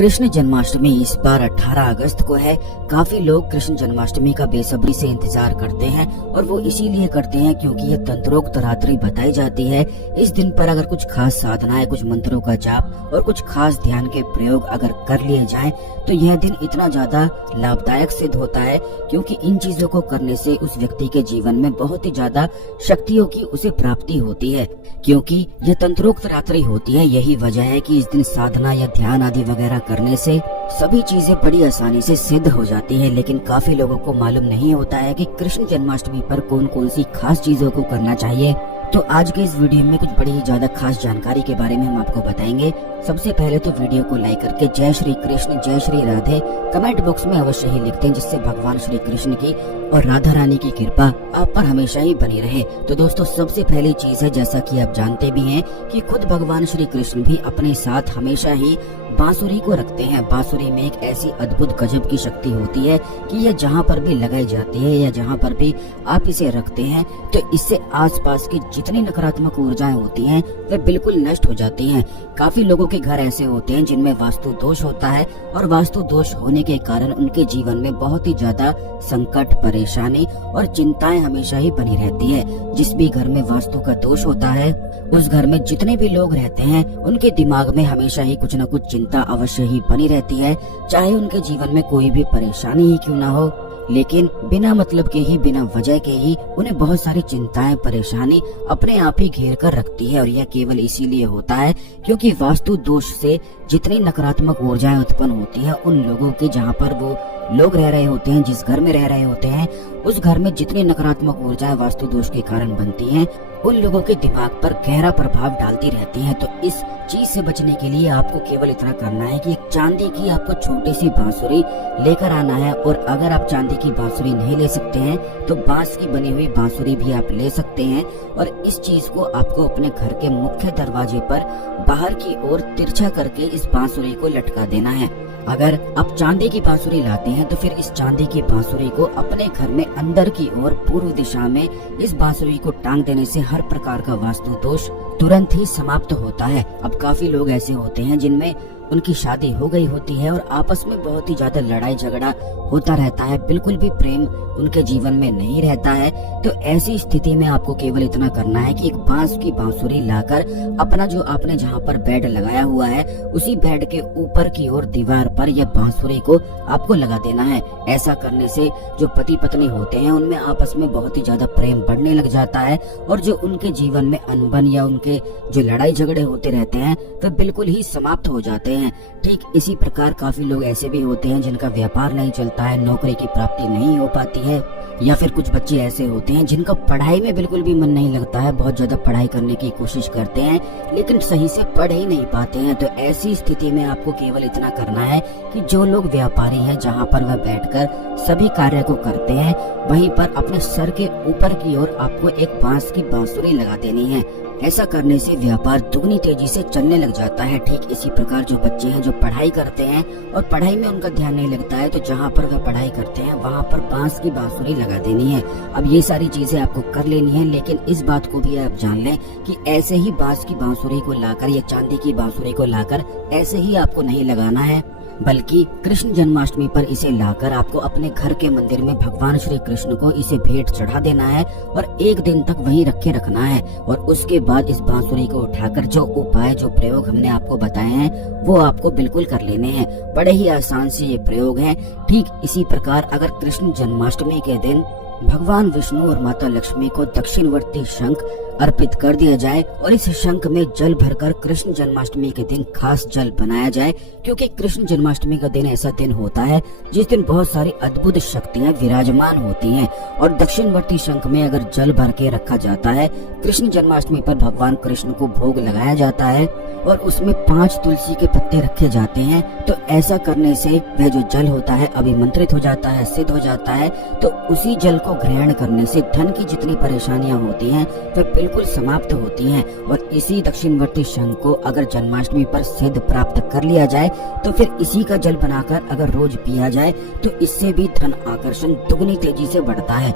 कृष्ण जन्माष्टमी इस बार 18 अगस्त को है। काफी लोग कृष्ण जन्माष्टमी का बेसब्री से इंतजार करते हैं और वो इसीलिए करते हैं क्योंकि यह तंत्रोक्त रात्रि बताई जाती है। इस दिन पर अगर कुछ खास साधनाएं, कुछ मंत्रों का जाप और कुछ खास ध्यान के प्रयोग अगर कर लिए जाएं तो यह दिन इतना ज्यादा लाभदायक सिद्ध होता है क्योंकि इन चीजों को करने से उस व्यक्ति के जीवन में बहुत ही ज्यादा शक्तियों की उसे प्राप्ति होती है। क्योंकि यह तंत्रोक्त रात्रि होती है, यही वजह है कि इस दिन साधना या ध्यान आदि वगैरह करने से सभी चीजें बड़ी आसानी से सिद्ध हो जाती है। लेकिन काफी लोगों को मालूम नहीं होता है कि कृष्ण जन्माष्टमी पर कौन कौन सी खास चीजों को करना चाहिए। तो आज के इस वीडियो में कुछ बड़ी ही ज्यादा खास जानकारी के बारे में हम आपको बताएंगे। सबसे पहले तो वीडियो को लाइक करके जय श्री कृष्ण, जय श्री राधे कमेंट बॉक्स में अवश्य ही लिखते हैं, जिससे भगवान श्री कृष्ण की और राधा रानी की कृपा आप पर हमेशा ही बनी रहे। तो दोस्तों, सबसे पहली चीज है, जैसा कि आप जानते भी हैं कि खुद भगवान श्री कृष्ण भी अपने साथ हमेशा ही बांसुरी को रखते हैं। बांसुरी में एक ऐसी अद्भुत गजब की शक्ति होती है कि यह जहाँ पर भी लगाई जाती है या जहाँ पर भी आप इसे रखते हैं तो इससे आसपास की जितनी नकारात्मक ऊर्जाएं होती हैं वे बिल्कुल नष्ट हो जाती हैं। काफी लोगों के घर ऐसे होते हैं जिनमें वास्तु दोष होता है और वास्तु दोष होने के कारण उनके जीवन में बहुत ही ज्यादा संकट, परेशानी और चिंताएं हमेशा ही बनी रहती है। जिस भी घर में वास्तु का दोष होता है उस घर में जितने भी लोग रहते हैं उनके दिमाग में हमेशा ही कुछ न कुछ चिंता अवश्य ही बनी रहती है, चाहे उनके जीवन में कोई भी परेशानी ही क्यों ना हो। लेकिन बिना मतलब के ही, बिना वजह के ही उन्हें बहुत सारी चिंताएं, परेशानी अपने आप ही घेर कर रखती है। और यह केवल इसीलिए होता है क्योंकि वास्तु दोष से जितनी नकारात्मक ऊर्जाएं उत्पन्न होती है उन लोगों के, जहाँ पर वो लोग रह रहे होते हैं, जिस घर में रह रहे होते हैं, उस घर में जितनी नकारात्मक ऊर्जाएं वास्तु दोष के कारण बनती हैं उन लोगों के दिमाग पर गहरा प्रभाव डालती रहती हैं। तो इस चीज से बचने के लिए आपको केवल इतना करना है कि एक चांदी की आपको छोटी सी बांसुरी लेकर आना है। और अगर आप चांदी की बांसुरी नहीं ले सकते हैं तो बांस की बनी हुई बांसुरी भी आप ले सकते हैं। और इस चीज को आपको अपने घर के मुख्य दरवाजे पर बाहर की ओर तिरछा करके इस बांसुरी को लटका देना है। अगर आप चांदी की बांसुरी लाते हैं तो फिर इस चांदी की बांसुरी को अपने घर में अंदर की ओर पूर्व दिशा में इस बांसुरी को टांग देने से हर प्रकार का वास्तु दोष तुरंत ही समाप्त होता है। अब काफी लोग ऐसे होते हैं जिनमें उनकी शादी हो गई होती है और आपस में बहुत ही ज्यादा लड़ाई झगड़ा होता रहता है, बिल्कुल भी प्रेम उनके जीवन में नहीं रहता है। तो ऐसी स्थिति में आपको केवल इतना करना है कि एक बांस की बांसुरी लाकर अपना जो आपने जहाँ पर बेड लगाया हुआ है उसी बेड के ऊपर की ओर दीवार पर यह बांसुरी को आपको लगा देना है। ऐसा करने से जो पति पत्नी होते हैं उनमें आपस में बहुत ही ज्यादा प्रेम बढ़ने लग जाता है और जो उनके जीवन में अनबन या उनके जो लड़ाई झगड़े होते रहते हैं वे बिल्कुल ही समाप्त हो जाते हैं। ठीक इसी प्रकार काफी लोग ऐसे भी होते हैं जिनका व्यापार नहीं चलता है, नौकरी की प्राप्ति नहीं हो पाती है, या फिर कुछ बच्चे ऐसे होते हैं जिनका पढ़ाई में बिल्कुल भी मन नहीं लगता है, बहुत ज्यादा पढ़ाई करने की कोशिश करते हैं लेकिन सही से पढ़ ही नहीं पाते हैं। तो ऐसी स्थिति में आपको केवल इतना करना है कि जो लोग व्यापारी हैं, जहाँ पर वह बैठकर सभी कार्य को करते हैं वहीं पर अपने सर के ऊपर की ओर आपको एक बांस की बांसुरी लगा देनी है। ऐसा करने से व्यापार दुगनी तेजी से चलने लग जाता है। ठीक इसी प्रकार जो बच्चे हैं जो पढ़ाई करते हैं और पढ़ाई में उनका ध्यान नहीं लगता है तो जहाँ पर वह पढ़ाई करते हैं वहाँ पर बांस की बांसुरी लगा देनी है। अब ये सारी चीजें आपको कर लेनी है, लेकिन इस बात को भी आप जान लें कि ऐसे ही बांस की बांसुरी को लाकर या चांदी की बांसुरी को लाकर ऐसे ही आपको नहीं लगाना है, बल्कि कृष्ण जन्माष्टमी पर इसे लाकर आपको अपने घर के मंदिर में भगवान श्री कृष्ण को इसे भेंट चढ़ा देना है और एक दिन तक वहीं रखे रखना है। और उसके बाद इस बांसुरी को उठाकर जो उपाय, जो प्रयोग हमने आपको बताए हैं वो आपको बिल्कुल कर लेने हैं। बड़े ही आसान से ये प्रयोग हैं। ठीक इसी प्रकार अगर कृष्ण जन्माष्टमी के दिन भगवान विष्णु और माता लक्ष्मी को दक्षिणवर्ती शंख अर्पित कर दिया जाए और इस शंख में जल भरकर कृष्ण जन्माष्टमी के दिन खास जल बनाया जाए, क्योंकि कृष्ण जन्माष्टमी का दिन ऐसा दिन होता है जिस दिन बहुत सारी अद्भुत शक्तियां विराजमान होती हैं। और दक्षिणवर्ती शंख में अगर जल भर के रखा जाता है, कृष्ण जन्माष्टमी पर भगवान कृष्ण को भोग लगाया जाता है और उसमें 5 तुलसी के पत्ते रखे जाते हैं, तो ऐसा करने से वह जो जल होता है अभिमंत्रित हो जाता है, सिद्ध हो जाता है। तो उसी जल को ग्रहण करने से धन की जितनी परेशानियां होती हैं वे बिल्कुल समाप्त होती हैं। और इसी दक्षिणवर्ती शंख को अगर जन्माष्टमी पर सिद्ध प्राप्त कर लिया जाए तो फिर इसी का जल बनाकर अगर रोज पिया जाए तो इससे भी धन आकर्षण दुगनी तेजी से बढ़ता है।